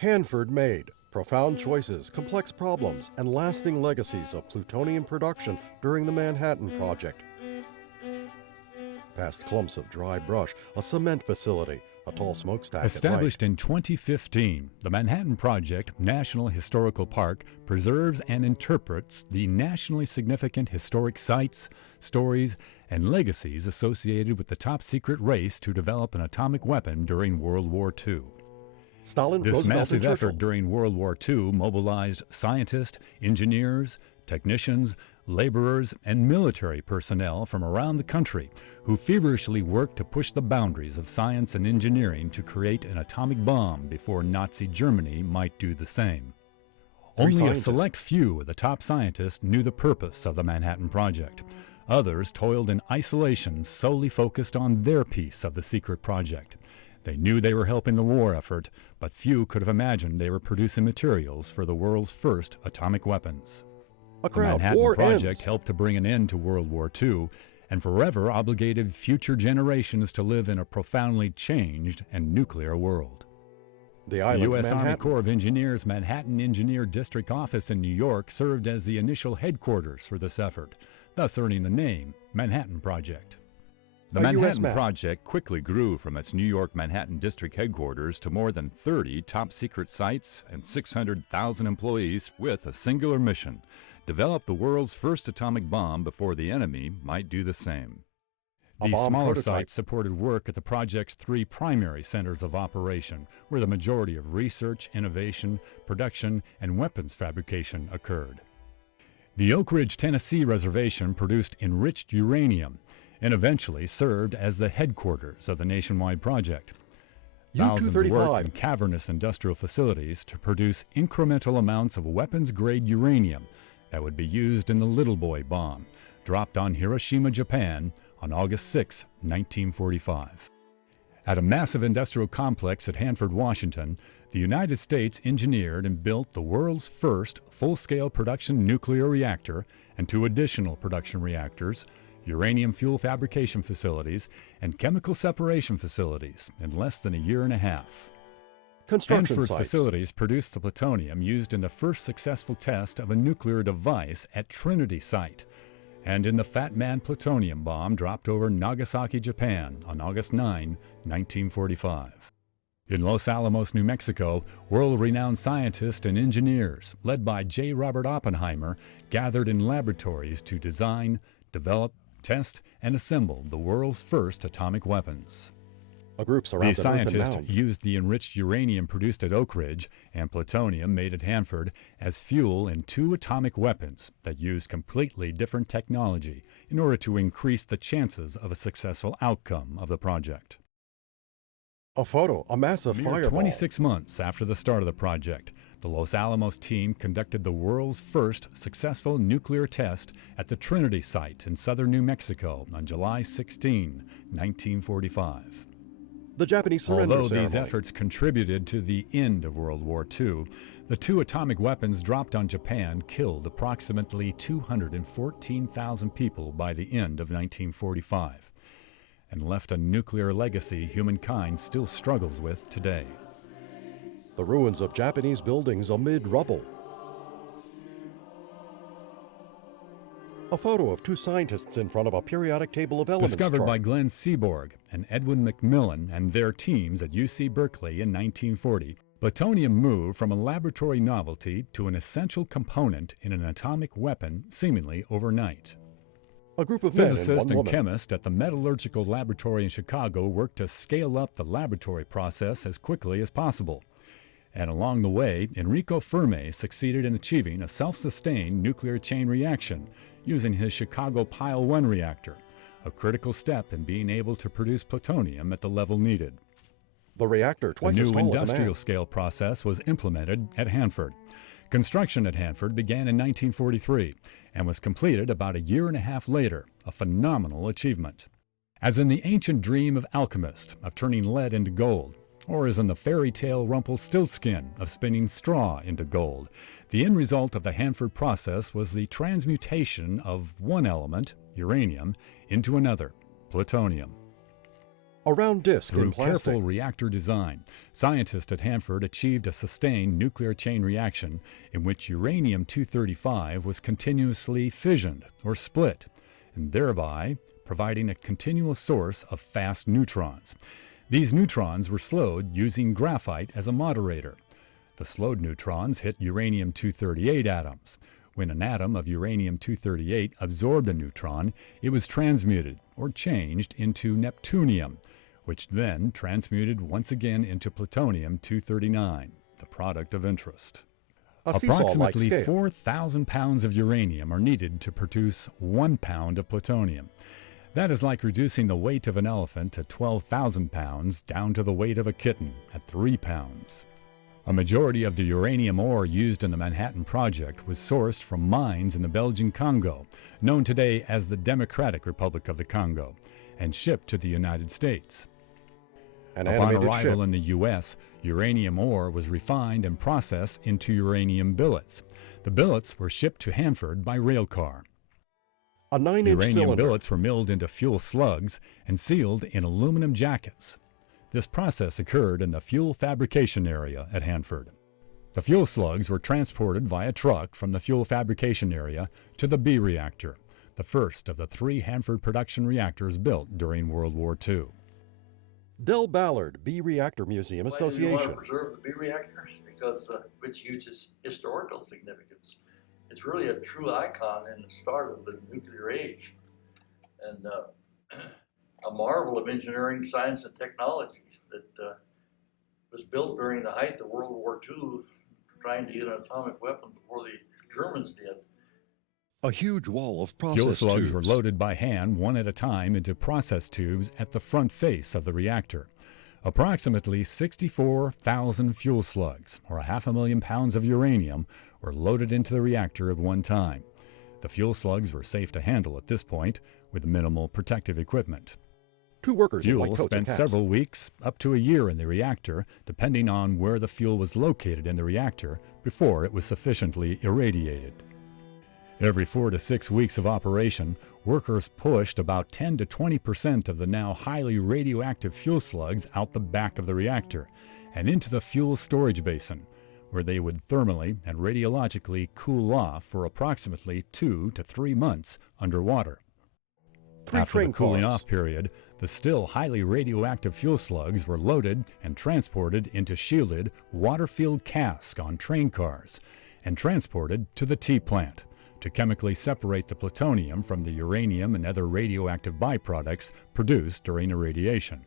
Hanford made profound choices, complex problems, and lasting legacies of plutonium production during the Manhattan Project. Past clumps of dry brush, a cement facility, a tall smokestack Established in 2015, the Manhattan Project National Historical Park preserves and interprets the nationally significant historic sites, stories, and legacies associated with the top-secret race to develop an atomic weapon during World War II. Stalin, This Roosevelt, massive and Churchill. effort during World War II mobilized scientists, engineers, technicians, laborers, and military personnel from around the country who feverishly worked to push the boundaries of science and engineering to create an atomic bomb before Nazi Germany might do the same. Only a select few of the top scientists knew the purpose of the Manhattan Project. Others toiled in isolation, solely focused on their piece of the secret project. They knew they were helping the war effort, but few could have imagined they were producing materials for the world's first atomic weapons. The Manhattan Project helped to bring an end to World War II and forever obligated future generations to live in a profoundly changed and nuclear world. The U.S. Army Corps of Engineers Manhattan Engineer District Office in New York served as the initial headquarters for this effort, thus earning the name Manhattan Project. The Manhattan Project quickly grew from its New York Manhattan District headquarters to more than 30 top-secret sites and 600,000 employees with a singular mission: develop the world's first atomic bomb before the enemy might do the same. These smaller sites supported work at the project's three primary centers of operation, where the majority of research, innovation, production, and weapons fabrication occurred. The Oak Ridge, Tennessee reservation produced enriched uranium and eventually served as the headquarters of the nationwide project. Thousands worked in cavernous industrial facilities to produce incremental amounts of weapons-grade uranium that would be used in the Little Boy bomb, dropped on Hiroshima, Japan on August 6, 1945. At a massive industrial complex at Hanford, Washington, the United States engineered and built the world's first full-scale production nuclear reactor and two additional production reactors, uranium fuel fabrication facilities, and chemical separation facilities in less than a year and a half. Hanford's facilities produced the plutonium used in the first successful test of a nuclear device at Trinity Site, and in the Fat Man plutonium bomb dropped over Nagasaki, Japan on August 9, 1945. In Los Alamos, New Mexico, world-renowned scientists and engineers, led by J. Robert Oppenheimer, gathered in laboratories to design, develop, test, and assemble the world's first atomic weapons. These scientists used the enriched uranium produced at Oak Ridge and plutonium made at Hanford as fuel in two atomic weapons that used completely different technology in order to increase the chances of a successful outcome of the project. A massive fireball. 26 months after the start of the project, the Los Alamos team conducted the world's first successful nuclear test at the Trinity Site in southern New Mexico on July 16, 1945. The Japanese surrender ceremony. Although these efforts contributed to the end of World War II, the two atomic weapons dropped on Japan killed approximately 214,000 people by the end of 1945 and left a nuclear legacy humankind still struggles with today. The ruins of Japanese buildings amid rubble. A photo of two scientists in front of a periodic table of elements discovered by Glenn Seaborg and Edwin McMillan and their teams at UC Berkeley in 1940, plutonium moved from a laboratory novelty to an essential component in an atomic weapon seemingly overnight. A group of men physicists and chemists at the Metallurgical Laboratory in Chicago worked to scale up the laboratory process as quickly as possible. And along the way, Enrico Fermi succeeded in achieving a self-sustained nuclear chain reaction using his Chicago Pile 1 reactor, a critical step in being able to produce plutonium at the level needed. The reactor, twice as tall as a man. The new industrial-scale process was implemented at Hanford. Construction at Hanford began in 1943 and was completed about a year and a half later, a phenomenal achievement. As in the ancient dream of alchemist of turning lead into gold, or as in the fairy tale Rumpelstiltskin of spinning straw into gold, the end result of the Hanford process was the transmutation of one element, uranium, into another, plutonium. A round disc Through in plastic. careful reactor design, scientists at Hanford achieved a sustained nuclear chain reaction in which uranium-235 was continuously fissioned or split, and thereby providing a continual source of fast neutrons. These neutrons were slowed using graphite as a moderator. The slowed neutrons hit uranium-238 atoms. When an atom of uranium-238 absorbed a neutron, it was transmuted or changed into neptunium, which then transmuted once again into plutonium-239, the product of interest. Approximately 4,000 pounds of uranium are needed to produce 1 pound of plutonium. That is like reducing the weight of an elephant to 12,000 pounds down to the weight of a kitten at 3 pounds. A majority of the uranium ore used in the Manhattan Project was sourced from mines in the Belgian Congo, known today as the Democratic Republic of the Congo, and shipped to the United States. Upon arrival in the U.S., uranium ore was refined and processed into uranium billets. The billets were shipped to Hanford by rail car. A 9-inch uranium cylinder. billets were milled into fuel slugs and sealed in aluminum jackets. This process occurred in the fuel fabrication area at Hanford. The fuel slugs were transported via truck from the fuel fabrication area to the B reactor, the first of the 3 Hanford production reactors built during World War II. Del Ballard, B Reactor Museum Association. Why do we want to preserve the B reactors? Because of its huge historical significance. It's really a true icon in the start of the nuclear age, and a marvel of engineering, science, and technology that was built during the height of World War II, trying to get an atomic weapon before the Germans did. A huge wall of process Fuel slugs tubes were loaded by hand one at a time into process tubes at the front face of the reactor. Approximately 64,000 fuel slugs, or 500,000 pounds of uranium, were loaded into the reactor at one time. The fuel slugs were safe to handle at this point, with minimal protective equipment. 2 workers in white Fuel coats and spent caps. several weeks, up to a year in the reactor, depending on where the fuel was located in the reactor before it was sufficiently irradiated. Every 4 to 6 weeks of operation, workers pushed about 10 to 20% of the now highly radioactive fuel slugs out the back of the reactor and into the fuel storage basin, where they would thermally and radiologically cool off for approximately 2 to 3 months underwater. 3 After the train cooling cars. off period, the still highly radioactive fuel slugs were loaded and transported into shielded, water-filled casks on train cars and transported to the T plant to chemically separate the plutonium from the uranium and other radioactive byproducts produced during irradiation.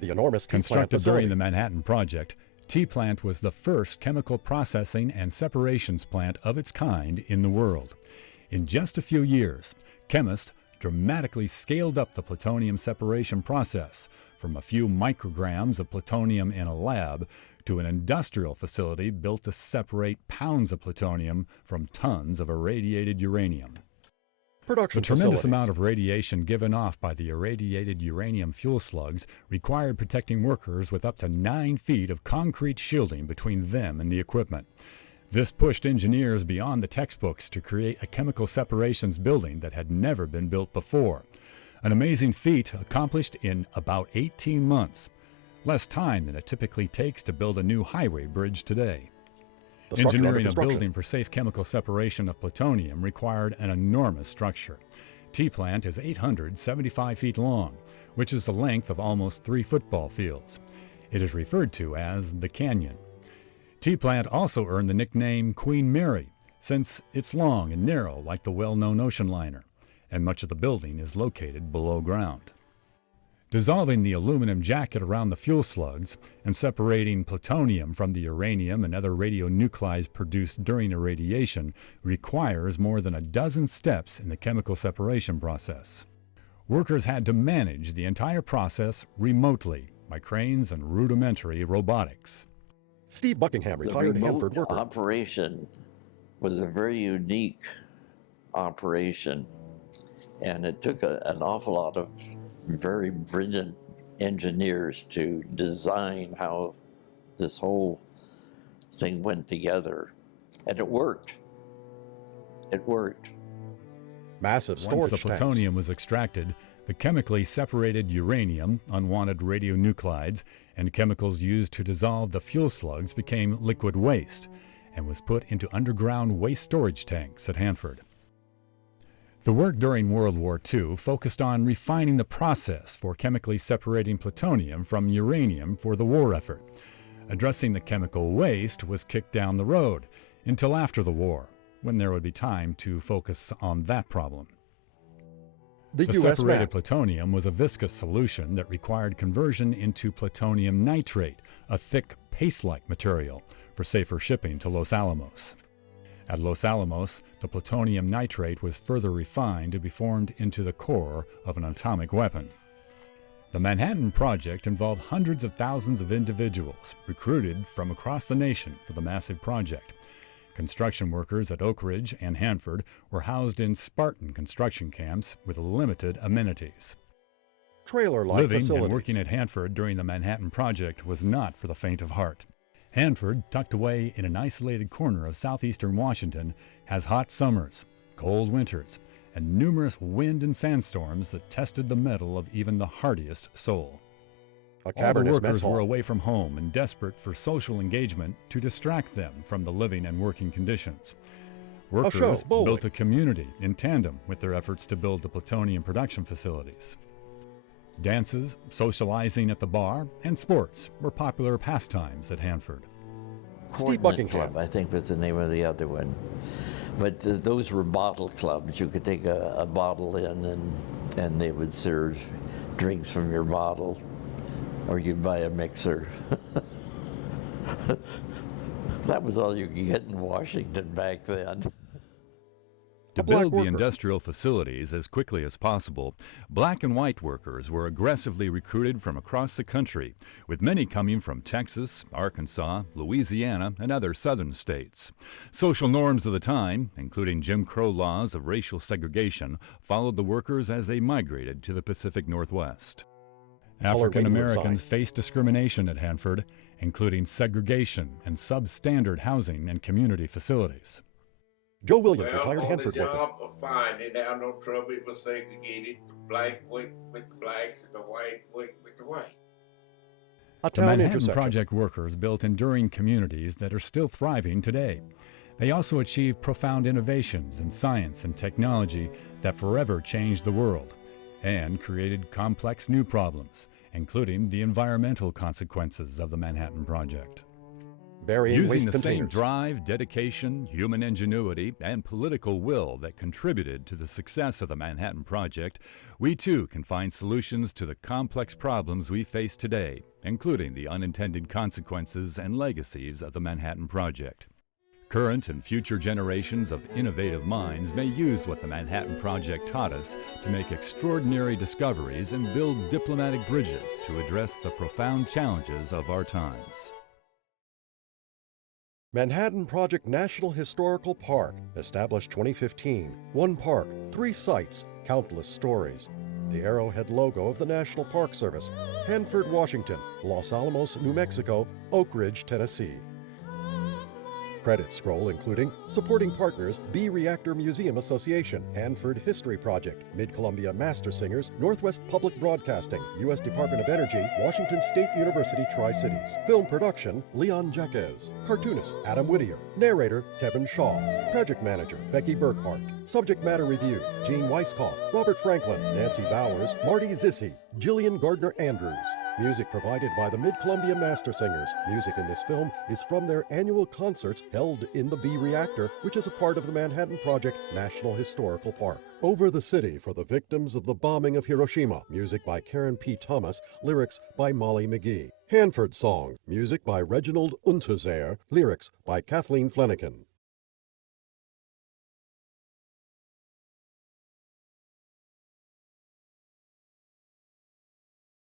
The enormous T plant Constructed facility. during the Manhattan Project, T-Plant was the first chemical processing and separations plant of its kind in the world. In just a few years, chemists dramatically scaled up the plutonium separation process from a few micrograms of plutonium in a lab to an industrial facility built to separate pounds of plutonium from tons of irradiated uranium. Production The tremendous facilities. amount of radiation given off by the irradiated uranium fuel slugs required protecting workers with up to 9 feet of concrete shielding between them and the equipment. This pushed engineers beyond the textbooks to create a chemical separations building that had never been built before. An amazing feat accomplished in about 18 months, less time than it typically takes to build a new highway bridge today. The structure under Engineering a construction. building for safe chemical separation of plutonium required an enormous structure. T-Plant is 875 feet long, which is the length of almost 3 football fields. It is referred to as the Canyon. T-Plant also earned the nickname Queen Mary, since it's long and narrow like the well-known ocean liner, and much of the building is located below ground. Dissolving the aluminum jacket around the fuel slugs and separating plutonium from the uranium and other radionuclides produced during irradiation requires more than a dozen steps in the chemical separation process. Workers had to manage the entire process remotely by cranes and rudimentary robotics. Steve Buckingham, retired Hanford worker. Operation was a very unique operation, and it took an awful lot of very brilliant engineers to design how this whole thing went together. And it worked. It worked. Massive Once storage the tanks. plutonium was extracted, The chemically separated uranium, unwanted radionuclides, and chemicals used to dissolve the fuel slugs became liquid waste and was put into underground waste storage tanks at Hanford. The work during World War II focused on refining the process for chemically separating plutonium from uranium for the war effort. Addressing the chemical waste was kicked down the road until after the war, when there would be time to focus on that problem. The U.S. separated map. plutonium was a viscous solution that required conversion into plutonium nitrate, a thick paste-like material, for safer shipping to Los Alamos. At Los Alamos, the plutonium nitrate was further refined to be formed into the core of an atomic weapon. The Manhattan Project involved hundreds of thousands of individuals recruited from across the nation for the massive project. Construction workers at Oak Ridge and Hanford were housed in Spartan construction camps with limited amenities. Trailer-like Living facilities. and working at Hanford during the Manhattan Project was not for the faint of heart. Hanford, tucked away in an isolated corner of southeastern Washington, has hot summers, cold winters, and numerous wind and sandstorms that tested the mettle of even the hardiest soul. A All the cavernous mess workers hall. were away from home and desperate for social engagement to distract them from the living and working conditions. Workers bowling. built a community in tandem with their efforts to build the plutonium production facilities. Dances, socializing at the bar, and sports were popular pastimes at Hanford. Steve Coordinate Buckingham. Club, I think was the name of the other one. But those were bottle clubs. You could take a bottle in and they would serve drinks from your bottle, or you'd buy a mixer. That was all you could get in Washington back then. To A black build the worker. industrial facilities as quickly as possible, black and white workers were aggressively recruited from across the country, with many coming from Texas, Arkansas, Louisiana, and other southern states. Social norms of the time, including Jim Crow laws of racial segregation, followed the workers as they migrated to the Pacific Northwest. African Americans faced discrimination at Hanford, including segregation and substandard housing and community facilities. Joe Williams, Well, retired on Hanford the worker. job was fine. They didn't have no trouble. It was segregated. The black went with the blacks and the white went with the white. A The town Manhattan intersection. Project workers built enduring communities that are still thriving today. They also achieved profound innovations in science and technology that forever changed the world and created complex new problems, including the environmental consequences of the Manhattan Project. Burying Using waste the same containers. drive, dedication, human ingenuity, and political will that contributed to the success of the Manhattan Project, we too can find solutions to the complex problems we face today, including the unintended consequences and legacies of the Manhattan Project. Current and future generations of innovative minds may use what the Manhattan Project taught us to make extraordinary discoveries and build diplomatic bridges to address the profound challenges of our times. Manhattan Project National Historical Park, established 2015. One park, 3 sites, countless stories. The arrowhead logo of the National Park Service. Hanford, Washington. Los Alamos, New Mexico. Oak Ridge, Tennessee. Credits scroll including supporting partners B Reactor Museum Association, Hanford History Project, Mid-Columbia Master Singers, Northwest Public Broadcasting, U.S. Department of Energy, Washington State University Tri-Cities. Film production, Leon Jaquez. Cartoonist, Adam Whittier. Narrator, Kevin Shaw. Project Manager, Becky Burkhart. Subject Matter Review, Gene Weisskopf, Robert Franklin, Nancy Bowers, Marty Zissi, Jillian Gardner-Andrews. Music provided by the Mid-Columbia Master Singers. Music in this film is from their annual concerts held in the B Reactor, which is a part of the Manhattan Project National Historical Park. Over the City for the Victims of the Bombing of Hiroshima. Music by Karen P. Thomas. Lyrics by Molly McGee. Hanford Song. Music by Reginald Unterseher. Lyrics by Kathleen Flanagan.